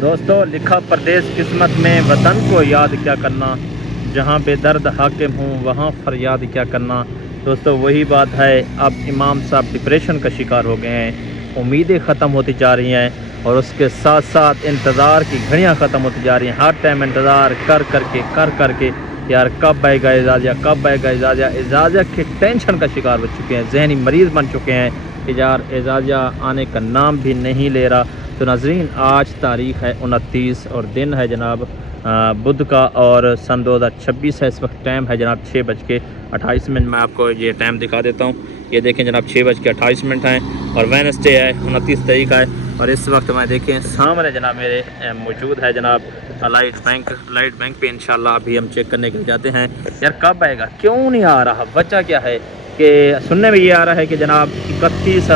दोस्तों लिखा परदेस किस्मत में वतन को याद क्या करना, जहाँ बेदर्द हाकिम हूँ वहाँ फरियाद क्या करना। दोस्तों वही बात है, अब इमाम साहब डिप्रेशन का शिकार हो गए हैं, उम्मीदें ख़त्म होती जा रही हैं और उसके साथ साथ इंतज़ार की घड़ियाँ ख़त्म होती जा रही हैं। हर टाइम इंतज़ार कर करके यार कब आएगा एजाज़िया, कब आएगा एजाज़िया। एजाज़िया की टेंशन का शिकार हो चुके हैं, जहनी मरीज़ बन चुके हैं कि यार एजाज़िया आने का नाम भी नहीं ले रहा। तो नाज़रीन आज तारीख़ है 29 और दिन है जनाब बुध का और सन 2026 है। इस वक्त टाइम है जनाब 6:28। मैं आपको ये टाइम दिखा देता हूँ। ये देखें जनाब 6:28 हैं और वेडनेसडे है 29 तारीख है। और इस वक्त मैं देखें सामने जनाब मेरे मौजूद है जनाब लाइट बैंक पे इंशाल्लाह अभी हम चेक करने के लिए जाते हैं। यार कब आएगा, क्यों नहीं आ रहा, वजह क्या है कि सुनने में ये आ रहा है कि जनाब 31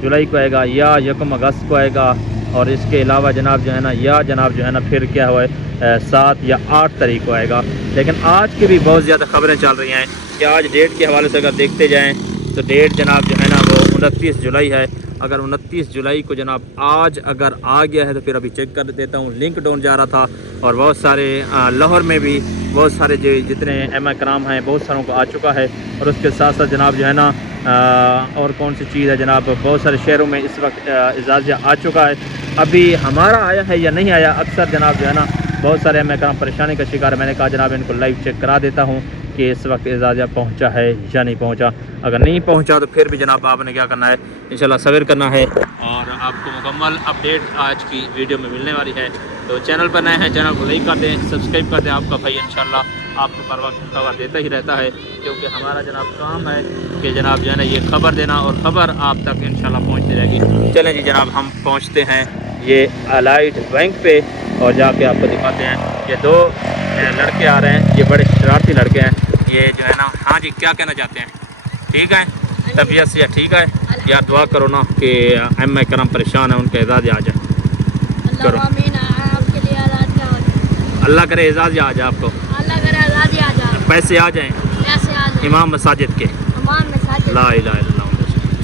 जुलाई को आएगा या 1 अगस्त को आएगा। और इसके अलावा जनाब जो है ना फिर क्या हुआ है 7 या 8 तारीख को आएगा। लेकिन आज की भी बहुत ज़्यादा खबरें चल रही हैं कि आज डेट के हवाले से अगर देखते जाएँ तो डेट जनाब जो है ना वो 29 जुलाई है। अगर 29 जुलाई को जनाब आज अगर आ गया है तो फिर अभी चेक कर देता हूँ। लिंक डाउन जा रहा था और बहुत सारे लाहौर में भी बहुत सारे जितने एम कराम हैं बहुत सारों को आ चुका है। और उसके साथ साथ जनाब जो है ना और कौन सी चीज़ है जनाब, बहुत सारे शहरों में इस वक्त एजाज़िया आ चुका है। अभी हमारा आया है या नहीं आया, अक्सर जनाब जो है ना बहुत सारे एम कराम परेशानी का शिकार है। मैंने कहा जनाब इनको लाइव चेक करा देता हूँ कि इस वक्त एजाज़िया पहुंचा है या नहीं पहुंचा। अगर नहीं पहुंचा तो फिर भी जनाब आपने क्या करना है, इंशाल्लाह सब्र करना है और आपको मुकम्मल अपडेट आज की वीडियो में मिलने वाली है। तो चैनल पर नए हैं, चैनल को लाइक कर दें, सब्सक्राइब कर दें। आपका भाई इंशाल्लाह आपको पर वक्त खबर देता ही रहता है, क्योंकि हमारा जनाब काम है कि जनाब जो है ना ये खबर देना और ख़बर आप तक इंशाल्लाह पहुँचती रहेगी। चलें जी जनाब हम पहुँचते हैं ये लाइट बैंक पे और जाके आपको दिखाते हैं। ये 2 लड़के आ रहे हैं, ये बड़े शरारती लड़के हैं ये जो है ना। हाँ जी क्या कहना चाहते हैं? ठीक है, तबीयत से ठीक है यार, दुआ करो ना कि एम करम परेशान है उनके एजाज़ आ जाए। करो अल्लाह करे एजाज़ आ जाए, आपको पैसे आ जाएँ इमाम मसाजिद के। ला इलाहा इल्लल्लाह।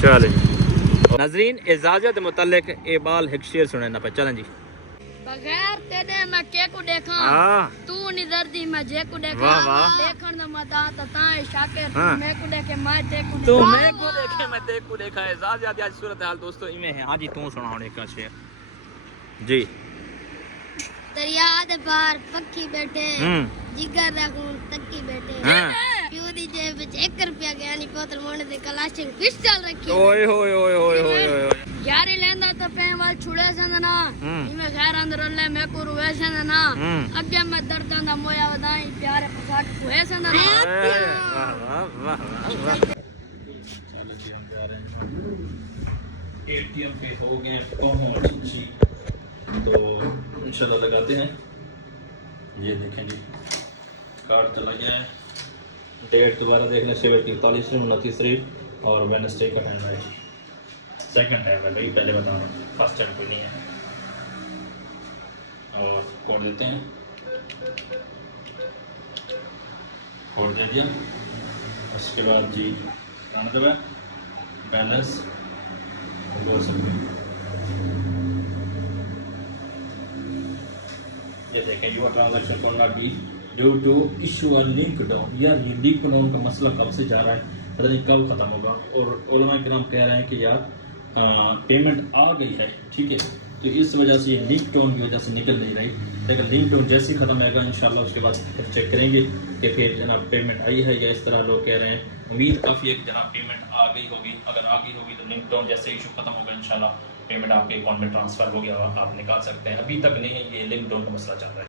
चलें नाज़रीन एजाज़त मुतल्लिक़ एबाल एक शेर सुने ना पे। चलें जी। बगैर तेरे मैं के को देखा तू नहीं दर्दी मैं जे को देखा देखण द मता ताए शाकिर मैं को देखे मैं ते को तू मैं को देखे मैं ते को देखा। एजाज़ आज सूरत हाल दोस्तों इमे है। हां जी तू सुनाओ एक शेर जी। दरिया दे पार पक्षी बैठे जिगर रखूं तक्की बैठे प्यू दी जेब विच 1 रुपया गया नहीं पोतर मोने दे कलाशिंग पिस्टल रखी। ओए होए होए होए होए यारी लेंदा तो पे वाल छुड़े संदना इमे खैर अंदर ले मैं को रुवे संदना अगे मैं दर्दां दा मोया वदाई प्यारे पसाट हुए संदना। वाह वाह वाह। चलो जी हम जा रहे हैं एटीएम पे हो गए पहुंच जी, तो इंशाल्लाह लगाते हैं। ये देखें जी कार्ड चला गया है। डेट दोबारा देख लें 7:43 29 तारीख और वेडनेसडे का टाइम है। सेकंड टाइम है भाई, पहले बता रहा हूँ फर्स्ट टाइम कोई नहीं है। और कोड देते हैं, कोड दे दिया। उसके बाद जी दबा बैलेंस 200 रुपये। ये देखें your transaction could not be due to issue a link down. यार ये लिंक डाउन का मसला कब से जा रहा है, पता नहीं कब ख़त्म होगा। और उलमा किराम कह रहे हैं कि यार पेमेंट आ गई है, ठीक है, तो इस वजह से ये लिंक डाउन की वजह से निकल नहीं रही। लेकिन लिंक डाउन जैसे ही ख़त्म होगा इंशाल्लाह उसके बाद फिर चेक करेंगे कि फिर जनाब पेमेंट आई है या इस तरह लोग कह रहे हैं। उम्मीद काफ़ी है कि जनाब पेमेंट आ गई होगी। अगर आ गई होगी तो लिंक डाउन जैसे इशू ख़त्म होगा इंशाल्लाह पेमेंट आपके अकाउंट में ट्रांसफ़र हो गया, आप निकाल सकते हैं। अभी तक नहीं है, ये लिंक डाउन का मसला चल रहा है।